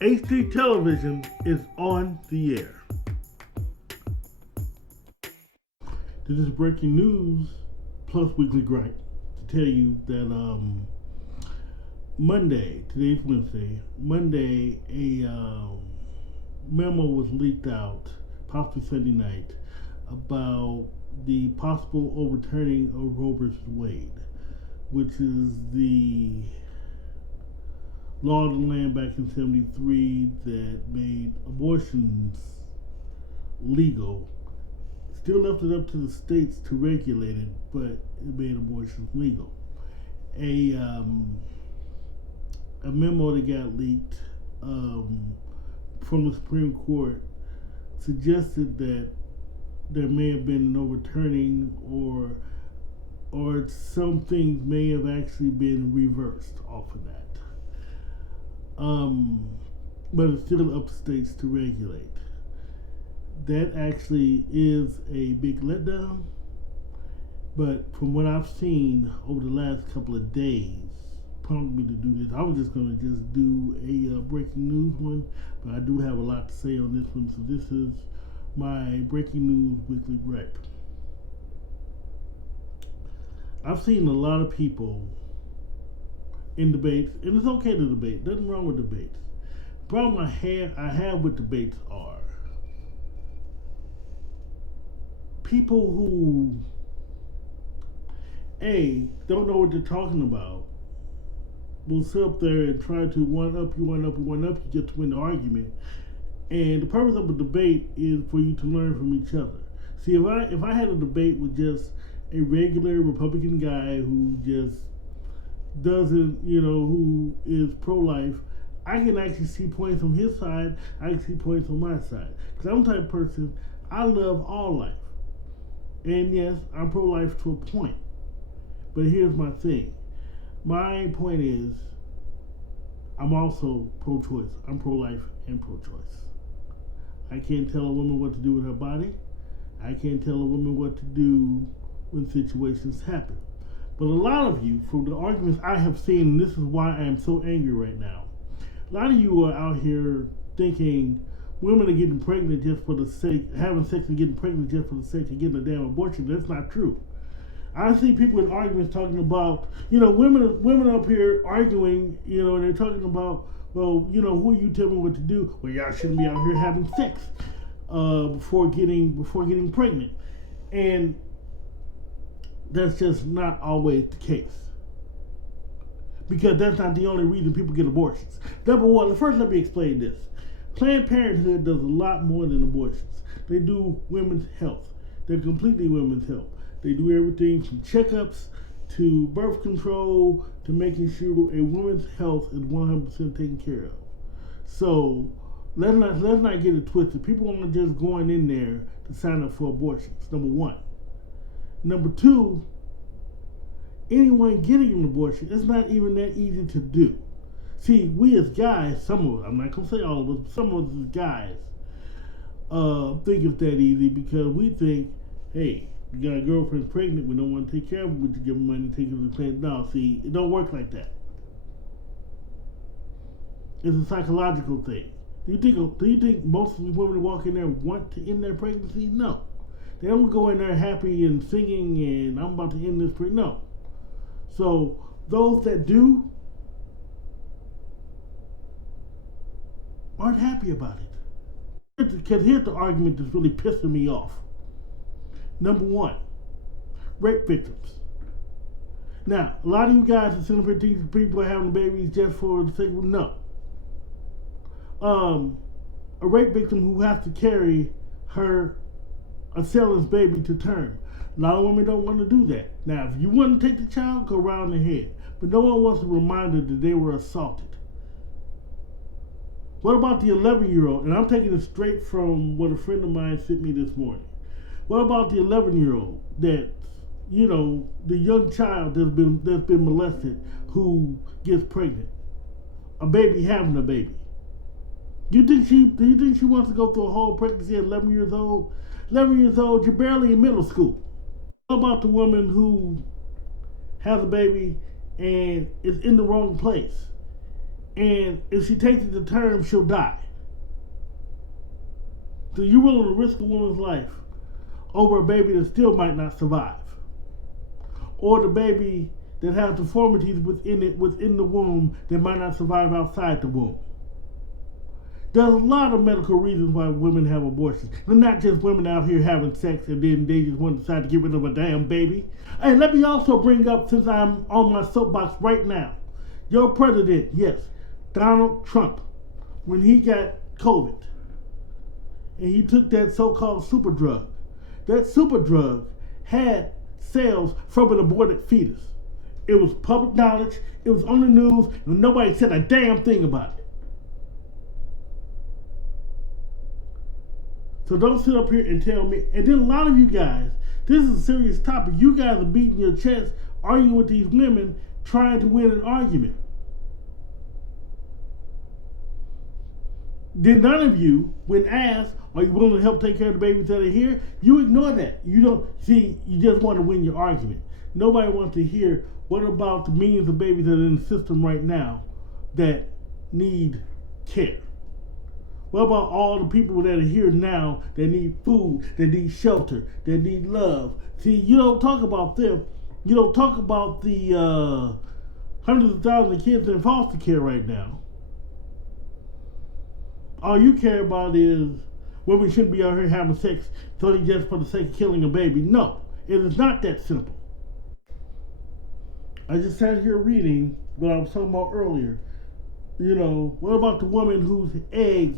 HD television is on the air. This is breaking news plus weekly gripe to tell you that Monday, today's Wednesday, Monday, a memo was leaked out, possibly Sunday night, about the possible overturning of Roe versus Wade, which is the law of the land back in 73 that made abortions legal. Still left it up to the states to regulate it, but it made abortions legal. A memo that got leaked from the Supreme Court suggested that there may have been an overturning, or some things may have actually been reversed off of that. But it's still up to states to regulate. That actually is a big letdown. But from what I've seen over the last couple of days, prompted me to do this. I was just going to just do a breaking news one, but I do have a lot to say on this one. So this is my breaking news weekly gripe. I've seen a lot of people in debates, and it's okay to debate. Nothing wrong with debates. The problem I have with debates are people who don't know what they're talking about will sit up there and try to one up you just to win the argument. And the purpose of a debate is for you to learn from each other. See, if I had a debate with just a regular Republican guy who just doesn't, who is pro-life, I can actually see points on his side, I can see points on my side. Because I'm the type of person, I love all life. And yes, I'm pro-life to a point. But here's my thing. My point is, I'm also pro-choice. I'm pro-life and pro-choice. I can't tell a woman what to do with her body. I can't tell a woman what to do when situations happen. But a lot of you, from the arguments I have seen, and this is why I am so angry right now, a lot of you are out here thinking women are getting pregnant just for the sake, having sex and getting pregnant just for the sake of getting a damn abortion. That's not true. I see people in arguments talking about, women up here arguing, and they're talking about, well, who you tell me what to do? Well, y'all shouldn't be out here having sex before getting pregnant. And that's just not always the case. Because that's not the only reason people get abortions. Number one, first let me explain this. Planned Parenthood does a lot more than abortions. They do women's health. They're completely women's health. They do everything from checkups to birth control to making sure a woman's health is 100% taken care of. So let's not get it twisted. People aren't just going in there to sign up for abortions. Number one. Number two, anyone getting an abortion, it's not even that easy to do. See, we as guys, some of us, I'm not going to say all of us, but some of us as guys think it's that easy because we think, hey, you got a girlfriend pregnant, we don't want to take care of her, would you give her money to take her to the clinic? No, see, it don't work like that. It's a psychological thing. Do you think most of the women who walk in there want to end their pregnancy? No. They don't go in there happy and singing and I'm about to end this pregnancy. No. So those that do aren't happy about it. Because here's the argument that's really pissing me off. Number one, rape victims. Now, a lot of you guys are sitting here thinking people are having babies just for the sake of no. A rape victim who has to carry her assailant baby to term. A lot of women don't want to do that. Now, if you want to take the child, go around the head. But no one wants to remind her that they were assaulted. What about the 11-year-old? And I'm taking it straight from what a friend of mine sent me this morning. What about the 11-year-old that, the young child that's been molested who gets pregnant? A baby having a baby. Do you think she wants to go through a whole pregnancy at 11 years old? 11 years old, you're barely in middle school. What about the woman who has a baby and is in the wrong place And if she takes it to term, she'll die. So you're willing to risk a woman's life over a baby that still might not survive, or the baby that has deformities within the womb that might not survive outside the womb. There's a lot of medical reasons why women have abortions. They're not just women out here having sex and then they just want to decide to get rid of a damn baby. And let me also bring up, since I'm on my soapbox right now, your president, yes, Donald Trump, when he got COVID, and he took that so-called super drug, that super drug had cells from an aborted fetus. It was public knowledge, it was on the news, and nobody said a damn thing about it. So don't sit up here and tell me. And then a lot of you guys, this is a serious topic. You guys are beating your chest, arguing with these women, trying to win an argument. Then none of you, when asked, are you willing to help take care of the babies that are here? You ignore that. You don't see, you just want to win your argument. Nobody wants to hear, what about the millions of babies that are in the system right now that need care? What about all the people that are here now that need food, that need shelter, that need love? See, you don't talk about them. You don't talk about the hundreds of thousands of kids in foster care right now. All you care about is women shouldn't be out here having sex solely just for the sake of killing a baby. No, it is not that simple. I just sat here reading what I was talking about earlier. You know, what about the woman whose egg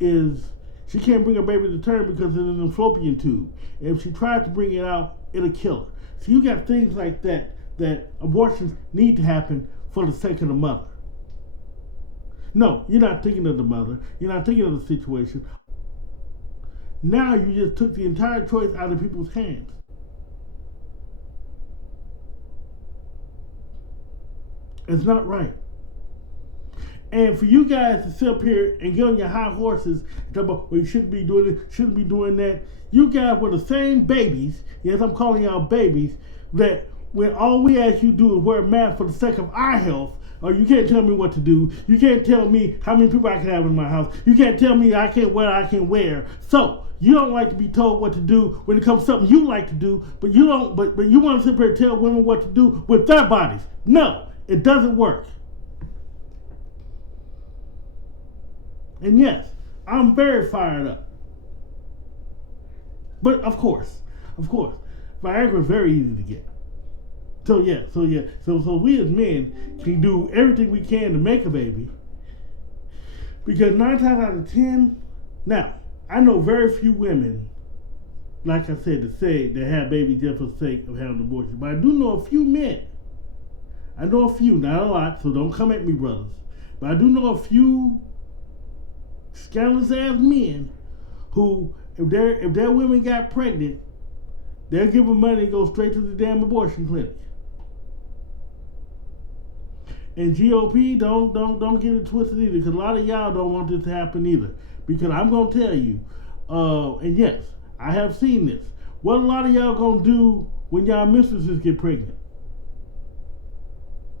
is, she can't bring her baby to term because it's in an fallopian tube. And if she tries to bring it out, it'll kill her. So you got things like that, that abortions need to happen for the sake of the mother. No, you're not thinking of the mother. You're not thinking of the situation. Now you just took the entire choice out of people's hands. It's not right. And for you guys to sit up here and get on your high horses and talk about, well, you shouldn't be doing it, shouldn't be doing that. You guys were the same babies, yes, I'm calling y'all babies, that when all we ask you to do is wear a mask for the sake of our health, or you can't tell me what to do. You can't tell me how many people I can have in my house. You can't tell me I can't wear. So you don't like to be told what to do when it comes to something you like to do, but you don't. But you want to sit here and tell women what to do with their bodies. No, it doesn't work. And yes, I'm very fired up. But of course, Viagra is very easy to get. So we as men can do everything we can to make a baby, because 9 times out of 10, now I know very few women, like I said, that have babies just for the sake of having an abortion, but I do know a few men. I know a few, not a lot, so don't come at me, brothers, but I do know a few scandalous ass men who, if their women got pregnant, they'll give them money and go straight to the damn abortion clinic. And GOP, don't get it twisted either, because a lot of y'all don't want this to happen either. Because I'm gonna tell you, and yes, I have seen this. What a lot of y'all gonna do when y'all mistresses get pregnant?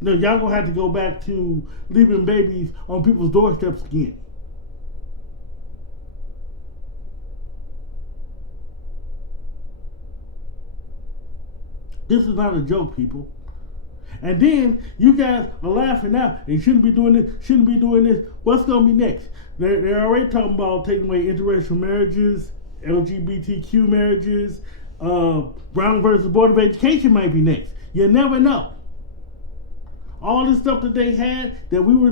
No, y'all gonna have to go back to leaving babies on people's doorsteps again. This is not a joke, people. And then you guys are laughing now. And you shouldn't be doing this, What's going to be next? They're already talking about taking away interracial marriages, LGBTQ marriages. Brown versus Board of Education might be next. You never know. All this stuff that they had, that we were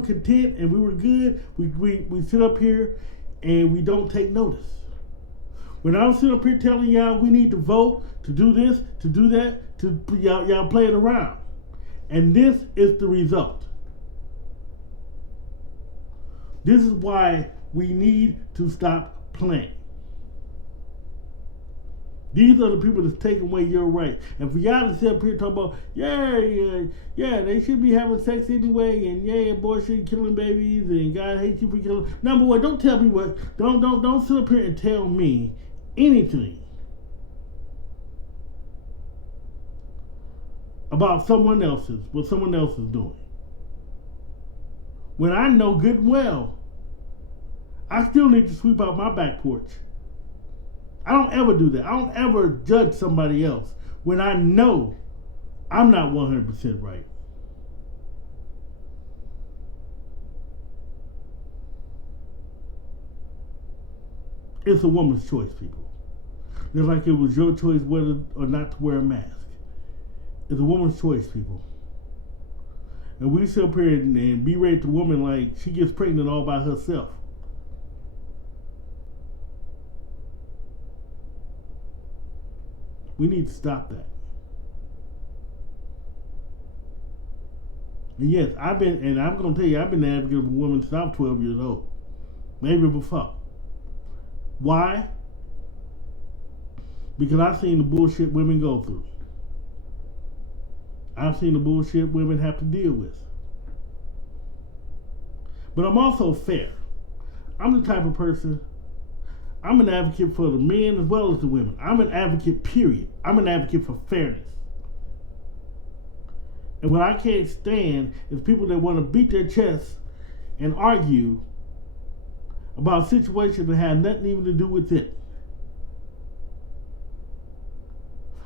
content and we were good. We sit up here and we don't take notice. When I was sitting up here telling y'all we need to vote, to do this, to do that, y'all play it around. And this is the result. This is why we need to stop playing. These are the people that's taking away your rights. And for y'all to sit up here talking about, yeah, they should be having sex anyway, and yeah, abortion, killing babies, and God hates you for killing. Number one, don't tell me what. Don't sit up here and tell me anything about what someone else is doing. when I know good and well I still need to sweep out my back porch. I don't ever do that. I don't ever judge somebody else when I know I'm not 100% right. It's a woman's choice, people. Just like it was your choice whether or not to wear a mask. It's a woman's choice, people. And we sit up here and berate the woman like she gets pregnant all by herself. We need to stop that. And yes, I'm going to tell you, I've been an advocate of a woman since I was 12 years old. Maybe before. Why? Because I've seen the bullshit women go through. I've seen the bullshit women have to deal with. But I'm also fair. I'm the type of person, I'm an advocate for the men as well as the women. I'm an advocate, period. I'm an advocate for fairness. And what I can't stand is people that want to beat their chests and argue about situations that have nothing even to do with it.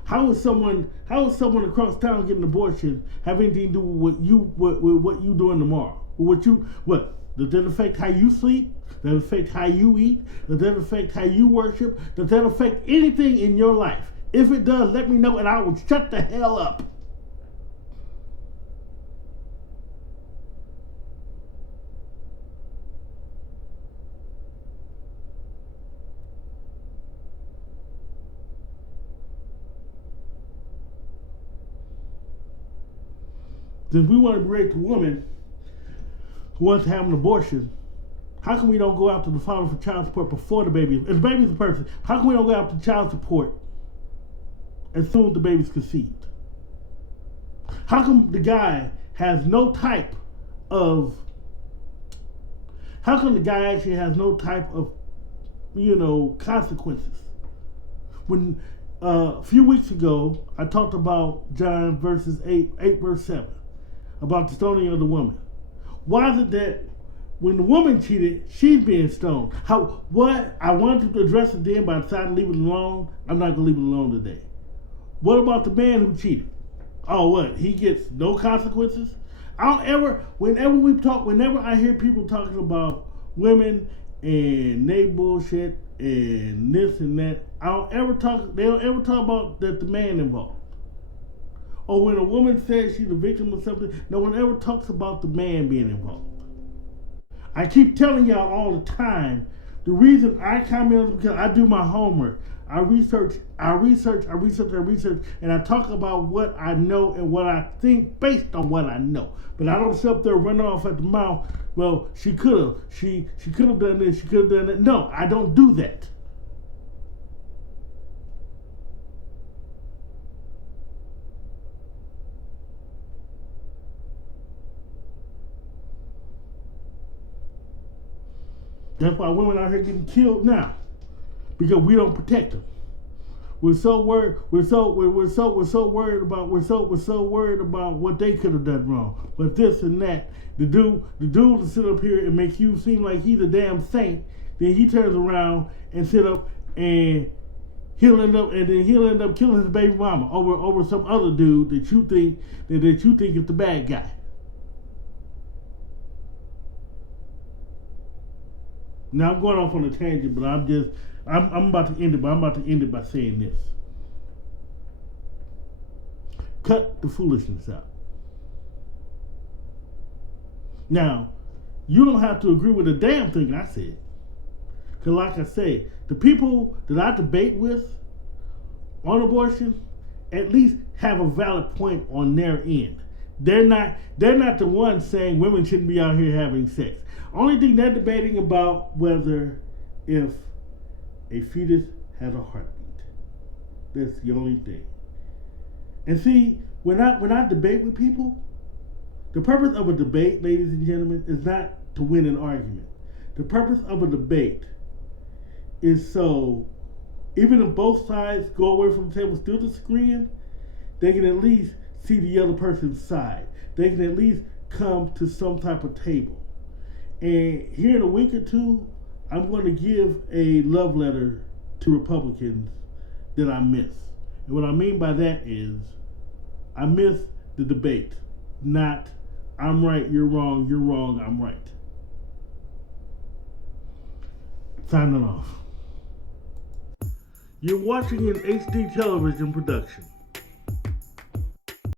How is someone across town getting an abortion have anything to do with what you doing tomorrow? Does that affect how you sleep? Does that affect how you eat? Does that affect how you worship? Does that affect anything in your life? If it does, let me know and I will shut the hell up. Since we want to berate the woman who wants to have an abortion, how come we don't go after the father for child support before the baby? If the baby's a person, how come we don't go after child support as soon as the baby's conceived? How come the guy has no type of, consequences? When a few weeks ago, I talked about John verses 8 verse 7, about the stoning of the woman. Why is it that when the woman cheated, she's being stoned? I wanted to address it then, but I decided to leave it alone. I'm not going to leave it alone today. What about the man who cheated? Oh, what? He gets no consequences? Whenever I hear people talking about women and they bullshit and this and that, they don't ever talk about that the man involved. Or when a woman says she's a victim of something, no one ever talks about the man being involved. I keep telling y'all all the time, the reason I comment is because I do my homework. I research, and I talk about what I know and what I think based on what I know. But I don't sit up there running off at the mouth, well, she could have done this, she could have done that. No, I don't do that. That's why women out here getting killed now, because we don't protect them. We're so worried about what they could have done wrong, but this and that. The dude to sit up here and make you seem like he's a damn saint, then he turns around and sit up and he'll end up killing his baby mama over some other dude that you think is the bad guy. Now I'm going off on a tangent, but I'm about to end it, but I'm about to end it by saying this. Cut the foolishness out. Now, you don't have to agree with a damn thing I said. Because like I say, the people that I debate with on abortion at least have a valid point on their end. They're not the ones saying women shouldn't be out here having sex. Only thing they're debating about if a fetus has a heartbeat. That's the only thing. And see, when I debate with people, the purpose of a debate, ladies and gentlemen, is not to win an argument. The purpose of a debate is so, even if both sides go away from the table still disagreeing, they can at least see the other person's side. They can at least come to some type of table. And here in a week or two, I'm going to give a love letter to Republicans that I miss. And what I mean by that is I miss the debate, not I'm right, you're wrong, I'm right. Signing off. You're watching an HD television production.